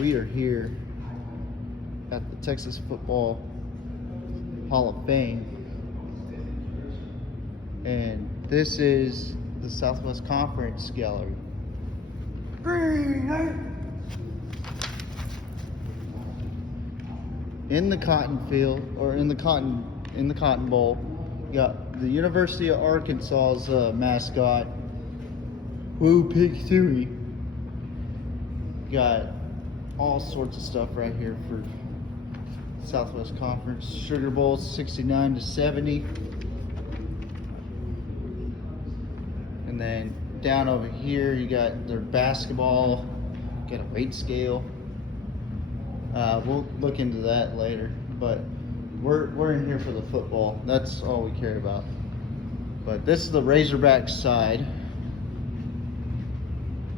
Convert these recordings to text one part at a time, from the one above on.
We are here at the Texas Football Hall of Fame, and this is the Southwest Conference Gallery. In the cotton field, or in the cotton bowl, you got the University of Arkansas's mascot, Woo Pig Suey. Got all sorts of stuff right here for Southwest Conference. Sugar Bowl 69-70. And then down over here you got their basketball, got a weight scale. We'll look into that later, but we're in here for the football. That's all we care about. But this is the Razorback side.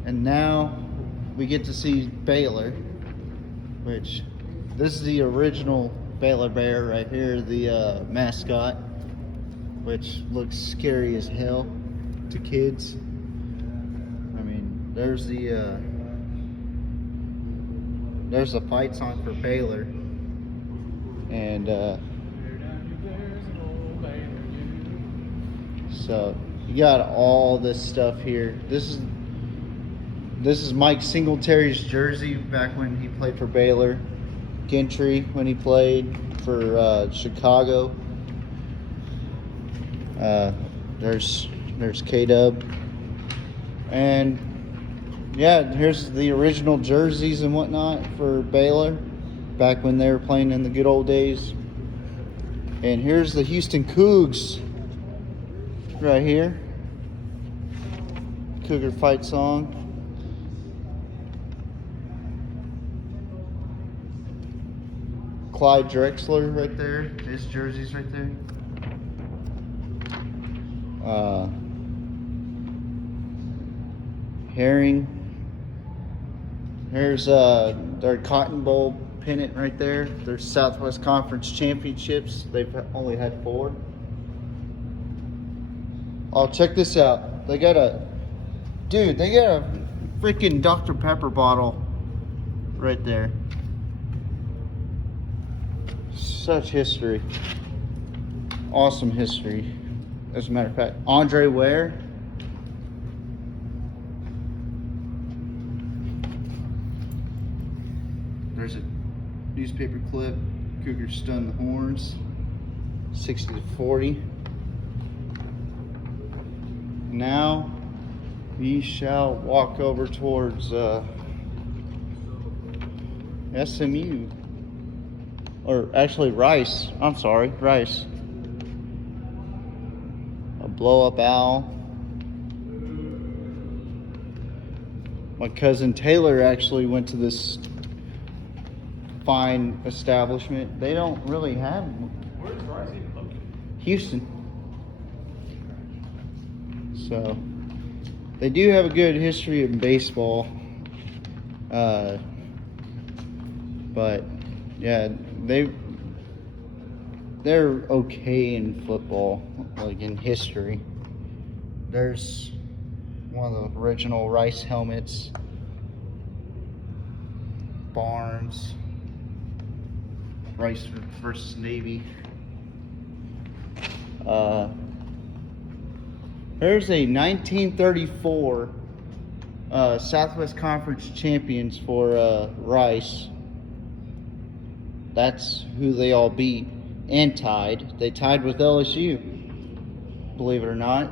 And now we get to see Baylor, which this is the original Baylor Bear right here, the mascot, which looks scary as hell to kids. I mean, there's the fight song for Baylor, and so you got all this stuff here. This is Mike Singletary's jersey back when he played for Baylor. Gentry when he played for Chicago. There's Kaleb, and yeah, here's the original jerseys and whatnot for Baylor back when they were playing in the good old days. And here's the Houston Cougs right here. Cougar fight song. Clyde Drexler right there. His jersey's right there. Herring. Here's their Cotton Bowl pennant right there. Their Southwest Conference championships. They've only had 4. Oh, check this out. They got a freaking Dr. Pepper bottle right there. Such history. Awesome history. As a matter of fact, Andre Ware. There's a newspaper clip. Cougars stun the Horns. 60-40. Now we shall walk over towards SMU. Or actually Rice. I'm sorry, Rice. A blow-up owl. My cousin Taylor actually went to this fine establishment. They don't really have. Where's Rice even located? Houston. So they do have a good history in baseball. But yeah, they're okay in football, like in history. There's one of the original Rice helmets. Barnes. Rice versus Navy. There's a 1934 Southwest Conference champions for Rice. That's who they all beat and tied. They tied with LSU, believe it or not.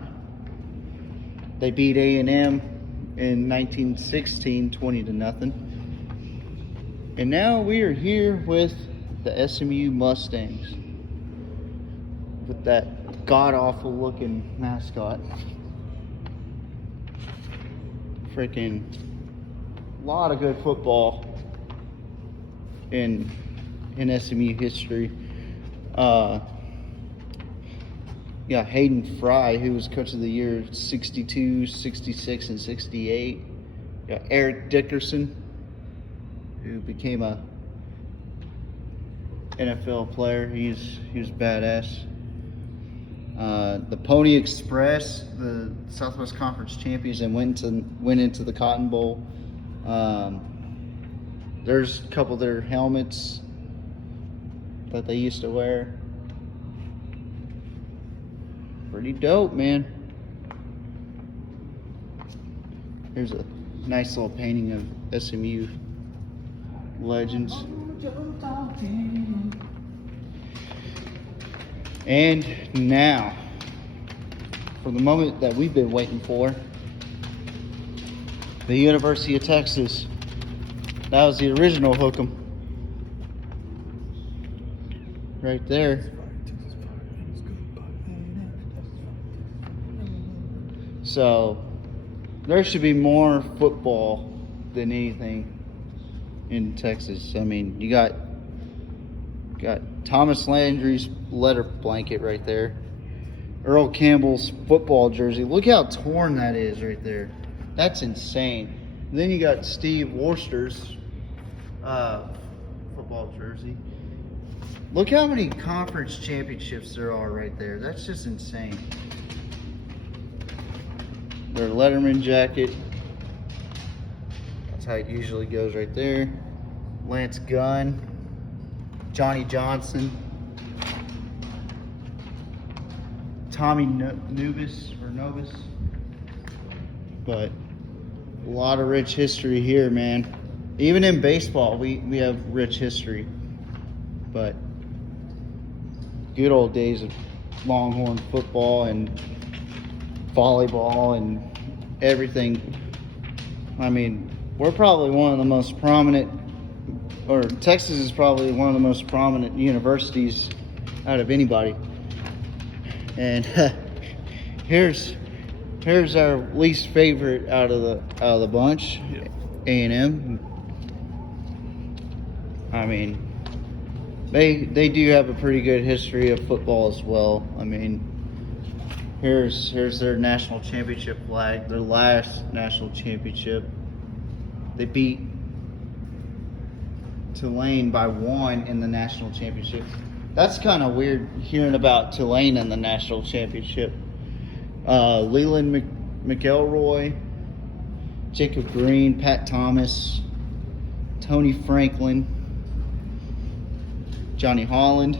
They beat A&M in 1916, 20-0. And now we are here with the SMU Mustangs with that god-awful looking mascot. Freaking lot of good football in SMU history. Yeah, Hayden Fry, who was coach of the year 62, 66, and 68. Got Eric Dickerson, who became a NFL player. He was badass. The Pony Express, the Southwest Conference champions, and went into the Cotton Bowl. There's a couple of their helmets that they used to wear. Pretty dope, man. Here's a nice little painting of SMU legends. And now, for the moment that we've been waiting for, the University of Texas. That was the original Hook'em. Right there. So, there should be more football than anything in Texas. I mean, you got Thomas Landry's letter blanket right there. Earl Campbell's football jersey. Look how torn that is right there. That's insane. And then you got Steve Worcester's football jersey. Look how many conference championships there are right there. That's just insane. Their Letterman jacket. That's how it usually goes right there. Lance Gunn. Johnny Johnson. Tommy Novus. But a lot of rich history here, man. Even in baseball, we have rich history. But good old days of Longhorn football and volleyball and everything. I mean, we're probably one of the most prominent, or Texas is probably one of the most prominent universities out of anybody. And here's our least favorite out of the bunch, A&M. I mean, they do have a pretty good history of football as well. I mean, here's their national championship flag, their last national championship. They beat Tulane by 1 in the national championship. That's kind of weird hearing about Tulane in the national championship. Leland McElroy, Jacob Green, Pat Thomas, Tony Franklin, Johnny Holland.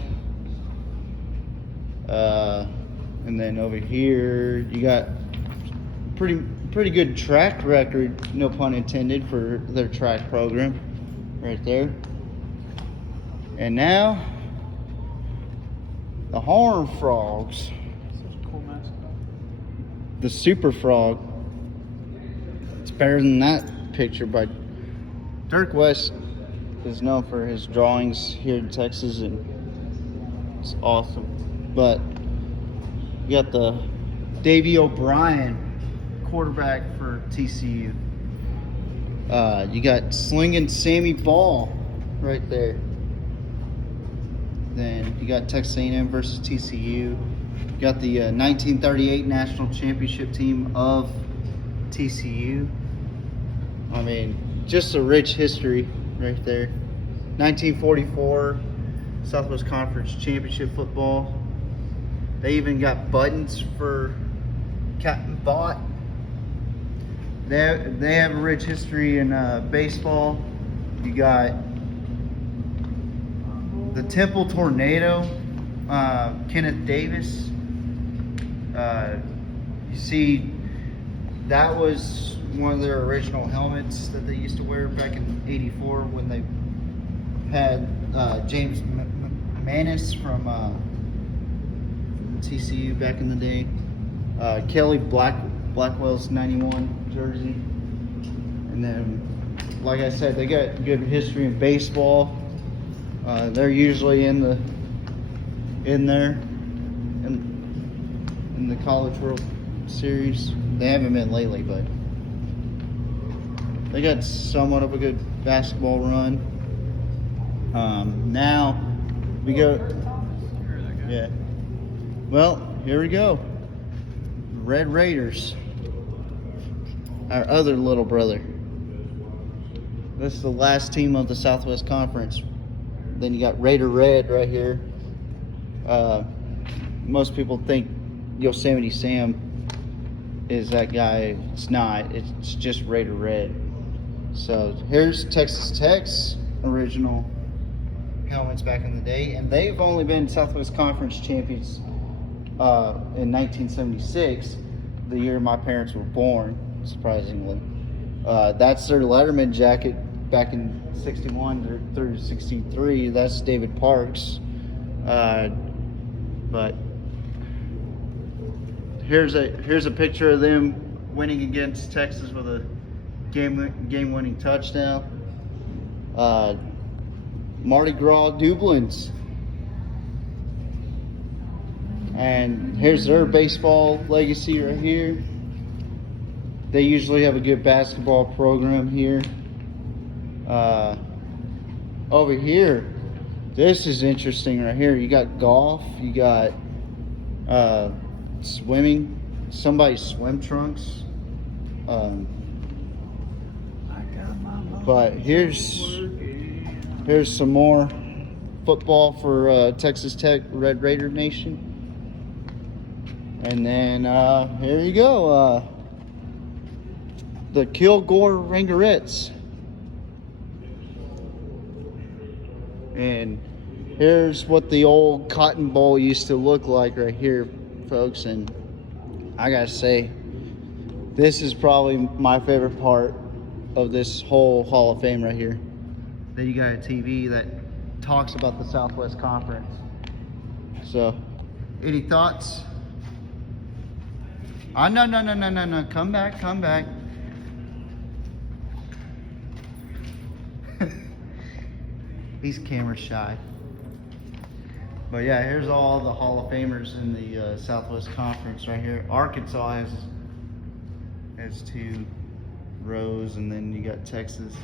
And then over here, you got pretty good track record, no pun intended, for their track program right there. And now, the Horned Frogs. Such a cool mascot. The Super Frog. It's better than that picture, but Dirk West is known for his drawings here in Texas, and it's awesome. But you got the Davey O'Brien, quarterback for TCU. You got Slinging Sammy Ball right there. Then you got Texas A&M versus TCU. You got the 1938 national championship team of TCU. I mean, just a rich history right there. 1944 Southwest Conference Championship football. They even got buttons for Captain Bott. They have a rich history in baseball. You got the Temple Tornado, Kenneth Davis. You see, that was one of their original helmets that they used to wear back in '84 when they had James Manis from TCU back in the day. Kelly Blackwell's '91 jersey. And then, like I said, they got good history in baseball. They're usually in there in the College World Series. They haven't been lately, but they got somewhat of a good basketball run. Now we go. Yeah. Well, here we go. Red Raiders. Our other little brother. This is the last team of the Southwest Conference. Then you got Raider Red right here. Most people think Yosemite Sam is that guy. It's not. It's just Raider Red. So here's Texas Tech's original helmets back in the day, and they've only been Southwest Conference champions in 1976, the year my parents were born, surprisingly. That's their Letterman jacket back in 61 through 63. That's David Parks. But here's a picture of them winning against Texas with a game-winning touchdown. Mardi Gras Dublins. And here's their baseball legacy right here. They usually have a good basketball program here. Over here, this is interesting right here. You got golf, you got swimming, somebody's swim trunks. But here's some more football for Texas Tech Red Raider Nation. And then here you go, the Kilgore Rangerettes. And here's what the old Cotton Bowl used to look like right here, folks. And I gotta say, this is probably my favorite part of this whole Hall of Fame right here. That you got a TV that talks about the Southwest Conference. So, any thoughts? No. Come back. He's camera shy. But yeah, here's all the Hall of Famers in the Southwest Conference right here. Arkansas has 2 rows, and then you got Texas.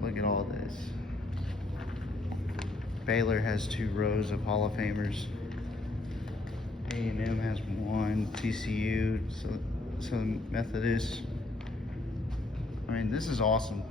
Look at all this. Baylor has 2 rows of Hall of Famers. A&M has 1. TCU, Southern Methodist. I mean, this is awesome.